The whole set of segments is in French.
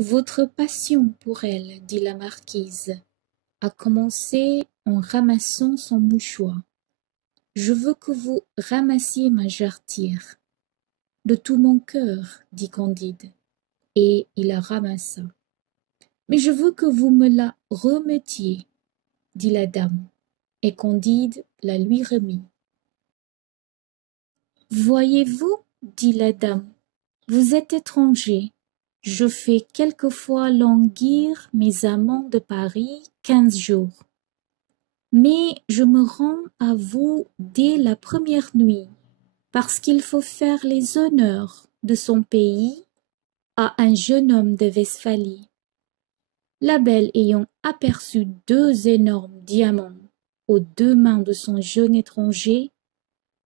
Votre passion pour elle, dit la marquise, a commencé en ramassant son mouchoir. Je veux que vous ramassiez ma jarretière. De tout mon cœur, dit Candide, et il la ramassa. Mais je veux que vous me la remettiez, dit la dame, et Candide la lui remit. Voyez-vous, dit la dame, vous êtes étranger. Je fais quelquefois languir mes amants de Paris 15 jours. Mais je me rends à vous dès la première nuit, parce qu'il faut faire les honneurs de son pays à un jeune homme de Westphalie. La belle ayant aperçu 2 énormes diamants aux 2 mains de son jeune étranger,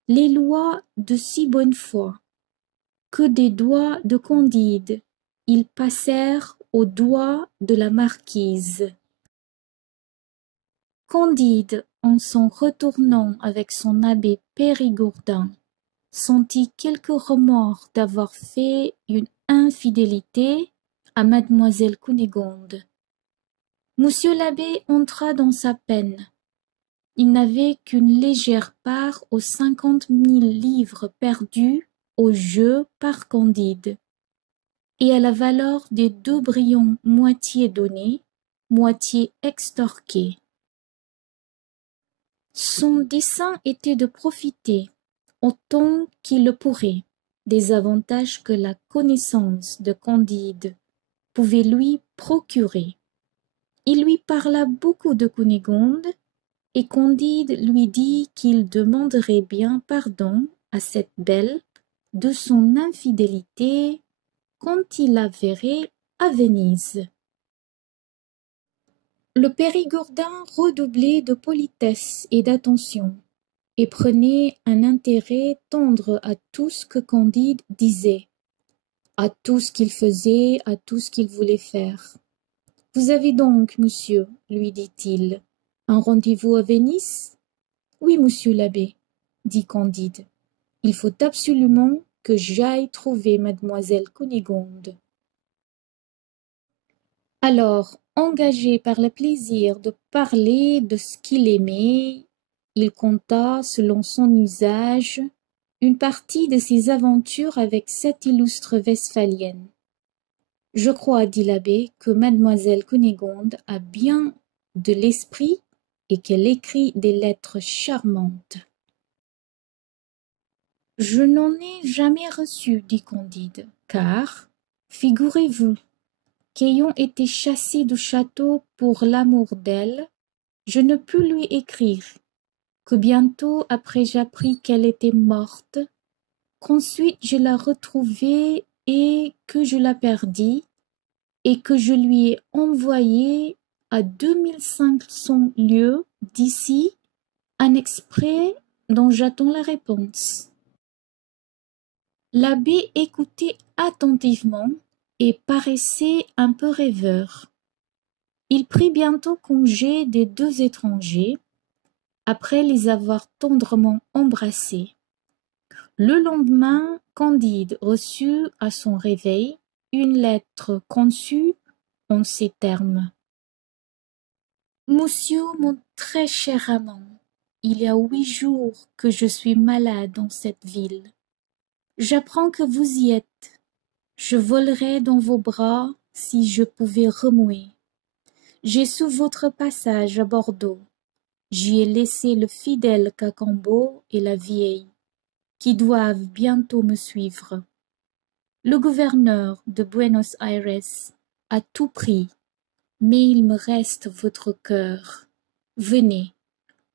les lois de si bonne foi que des doigts de Candide ils passèrent aux doigts de la marquise. Candide, en s'en retournant avec son abbé Périgourdin, sentit quelque remords d'avoir fait une infidélité à mademoiselle Cunégonde. Monsieur l'abbé entra dans sa peine. Il n'avait qu'une légère part aux 50 000 livres perdus au jeu par Candide, et à la valeur des 2 brillants moitié donnés, moitié extorqués. Son dessein était de profiter, autant qu'il le pourrait, des avantages que la connaissance de Candide pouvait lui procurer. Il lui parla beaucoup de Cunégonde, et Candide lui dit qu'il demanderait bien pardon à cette belle de son infidélité quand il la verrait à Venise. Le Périgourdin redoublait de politesse et d'attention, et prenait un intérêt tendre à tout ce que Candide disait, à tout ce qu'il faisait, à tout ce qu'il voulait faire. « Vous avez donc, monsieur, lui dit-il, un rendez-vous à Venise ?»« Oui, monsieur l'abbé, dit Candide. Il faut absolument que j'aille trouver mademoiselle Cunégonde. » Alors, engagé par le plaisir de parler de ce qu'il aimait, il conta, selon son usage, une partie de ses aventures avec cette illustre Westphalienne. « Je crois, dit l'abbé, que mademoiselle Cunégonde a bien de l'esprit et qu'elle écrit des lettres charmantes. »« Je n'en ai jamais reçu, dit Candide, car, figurez-vous, qu'ayant été chassé du château pour l'amour d'elle, je ne pus lui écrire, que bientôt après j'appris qu'elle était morte, qu'ensuite je la retrouvai et que je la perdis, et que je lui ai envoyé à 2500 lieues d'ici un exprès dont j'attends la réponse. » L'abbé écoutait attentivement et paraissait un peu rêveur. Il prit bientôt congé des 2 étrangers, après les avoir tendrement embrassés. Le lendemain, Candide reçut à son réveil une lettre conçue en ces termes. « Monsieur mon très cher amant, il y a 8 jours que je suis malade dans cette ville. J'apprends que vous y êtes. Je volerais dans vos bras si je pouvais remuer. J'ai su votre passage à Bordeaux. J'y ai laissé le fidèle Cacambo et la vieille, qui doivent bientôt me suivre. Le gouverneur de Buenos Aires a tout pris, mais il me reste votre cœur. Venez,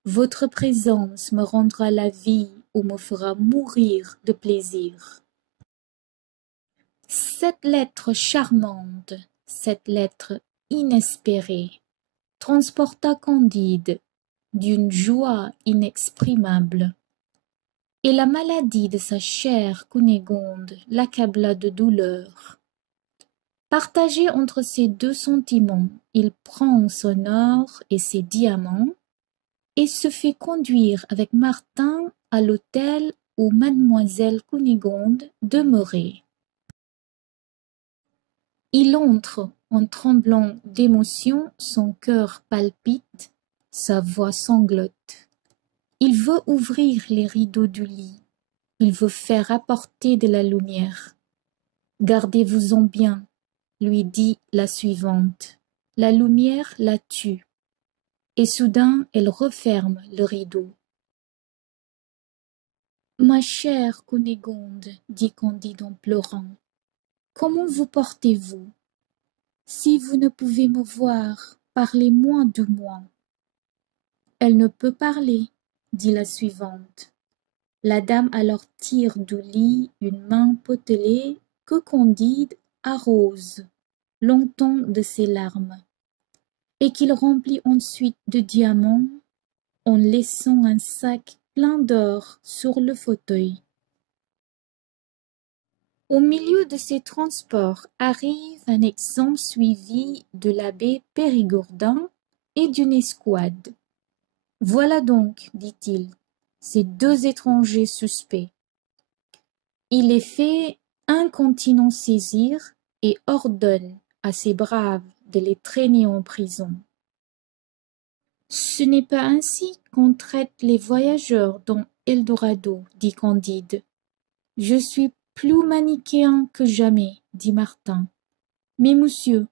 votre présence me rendra la vie ou me fera mourir de plaisir. » Cette lettre charmante, cette lettre inespérée, transporta Candide d'une joie inexprimable, et la maladie de sa chère Cunégonde l'accabla de douleur. Partagé entre ces 2 sentiments, il prend son or et ses diamants, et se fait conduire avec Martin à l'hôtel où mademoiselle Cunégonde demeurait. Il entre en tremblant d'émotion, son cœur palpite, sa voix sanglote. Il veut ouvrir les rideaux du lit, il veut faire apporter de la lumière. Gardez-vous-en bien, lui dit la suivante. La lumière la tue. Et soudain elle referme le rideau. Ma chère Cunégonde, dit Candide en pleurant, comment vous portez-vous? Si vous ne pouvez me voir, parlez-moi de moi. Elle ne peut parler, dit la suivante. La dame alors tire du lit une main potelée que Candide arrose longtemps de ses larmes, et qu'il remplit ensuite de diamants en laissant un sac plein d'or sur le fauteuil. Au milieu de ces transports arrive un exemple suivi de l'abbé Périgourdin et d'une escouade. Voilà donc, dit-il, ces deux étrangers suspects. Il les fait incontinent saisir et ordonne à ses braves de les traîner en prison. Ce n'est pas ainsi qu'on traite les voyageurs dans Eldorado, dit Candide. Je suis plus manichéen que jamais, dit Martin. Mais monsieur,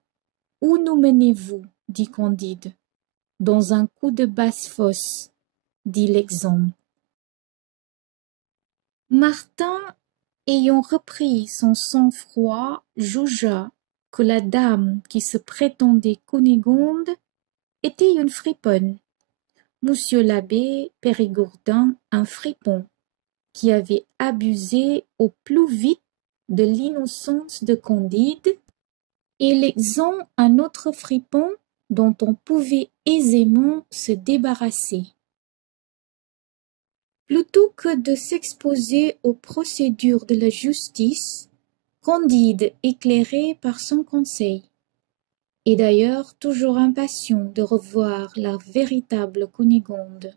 où nous menez-vous, dit Candide. Dans un coup de basse-fosse, dit l'exemple. Martin, ayant repris son sang-froid, jugea que la dame qui se prétendait Cunégonde était une friponne. Monsieur l'abbé Périgourdin, un fripon, qui avait abusé au plus vite de l'innocence de Candide, et l'exempt un autre fripon dont on pouvait aisément se débarrasser. Plutôt que de s'exposer aux procédures de la justice, Candide, éclairé par son conseil, et d'ailleurs toujours impatient de revoir la véritable Cunégonde,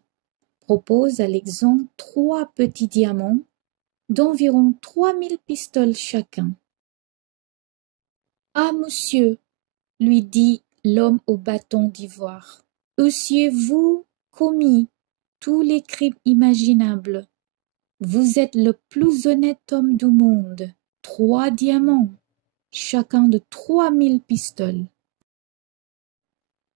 propose à l'exempt 3 petits diamants d'environ 3000 pistoles chacun. « Ah, monsieur, lui dit l'homme au bâton d'ivoire, eussiez-vous commis tous les crimes imaginables, vous êtes le plus honnête homme du monde. 3 diamants, chacun de 3000 pistoles.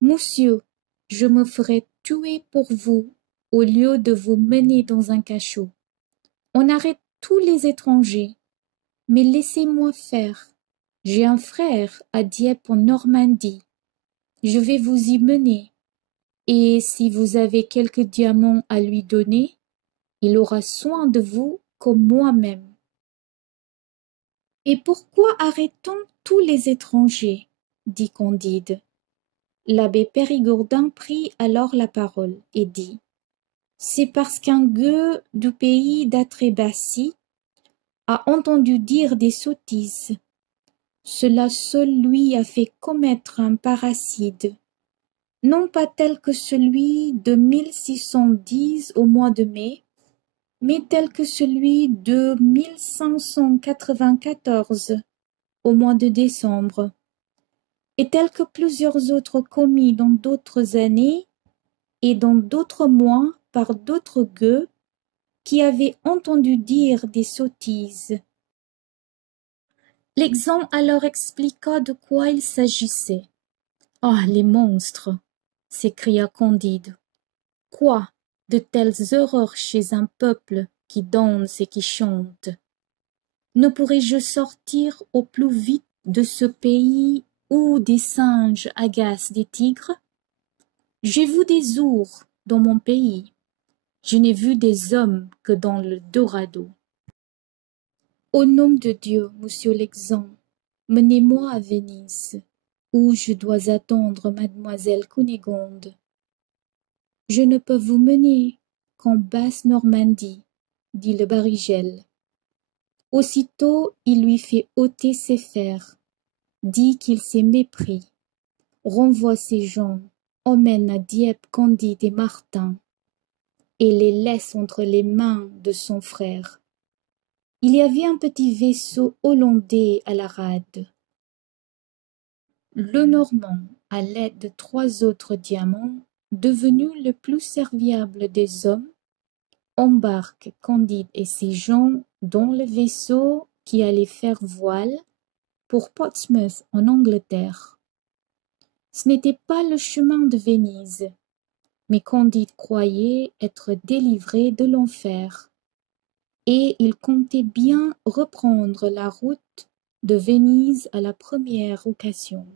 Monsieur, je me ferais tuer pour vous au lieu de vous mener dans un cachot. On arrête tous les étrangers, mais laissez-moi faire. J'ai un frère à Dieppe en Normandie. Je vais vous y mener, et si vous avez quelques diamants à lui donner, il aura soin de vous comme moi-même. Et pourquoi arrête-t-on tous les étrangers? Dit Candide. L'abbé Périgourdin prit alors la parole et dit: C'est parce qu'un gueux du pays d'Atrébatie a entendu dire des sottises. Cela seul lui a fait commettre un parricide, non pas tel que celui de 1610 au mois de mai, mais tel que celui de 1594 au mois de décembre, et tel que plusieurs autres commis dans d'autres années et dans d'autres mois par d'autres gueux qui avaient entendu dire des sottises. L'exempt alors expliqua de quoi il s'agissait. « Ah, les monstres !» s'écria Candide. « Quoi, de telles horreurs chez un peuple qui danse et qui chante? Ne pourrais-je sortir au plus vite de ce pays où des singes agacent des tigres? J'ai vu des ours dans mon pays. Je n'ai vu des hommes que dans le Dorado. Au nom de Dieu, monsieur l'exempt, menez-moi à Venise, où je dois attendre mademoiselle Cunégonde. Je ne peux vous mener qu'en Basse-Normandie, dit le Barigel. Aussitôt il lui fait ôter ses fers, dit qu'il s'est mépris, renvoie ses gens, emmène à Dieppe Candide et Martin, et les laisse entre les mains de son frère. Il y avait un petit vaisseau hollandais à la rade. Le Normand, à l'aide de 3 autres diamants, devenu le plus serviable des hommes, embarque Candide et ses gens dans le vaisseau qui allait faire voile pour Portsmouth en Angleterre. Ce n'était pas le chemin de Venise, mais Candide croyait être délivré de l'enfer, et il comptait bien reprendre la route de Venise à la première occasion.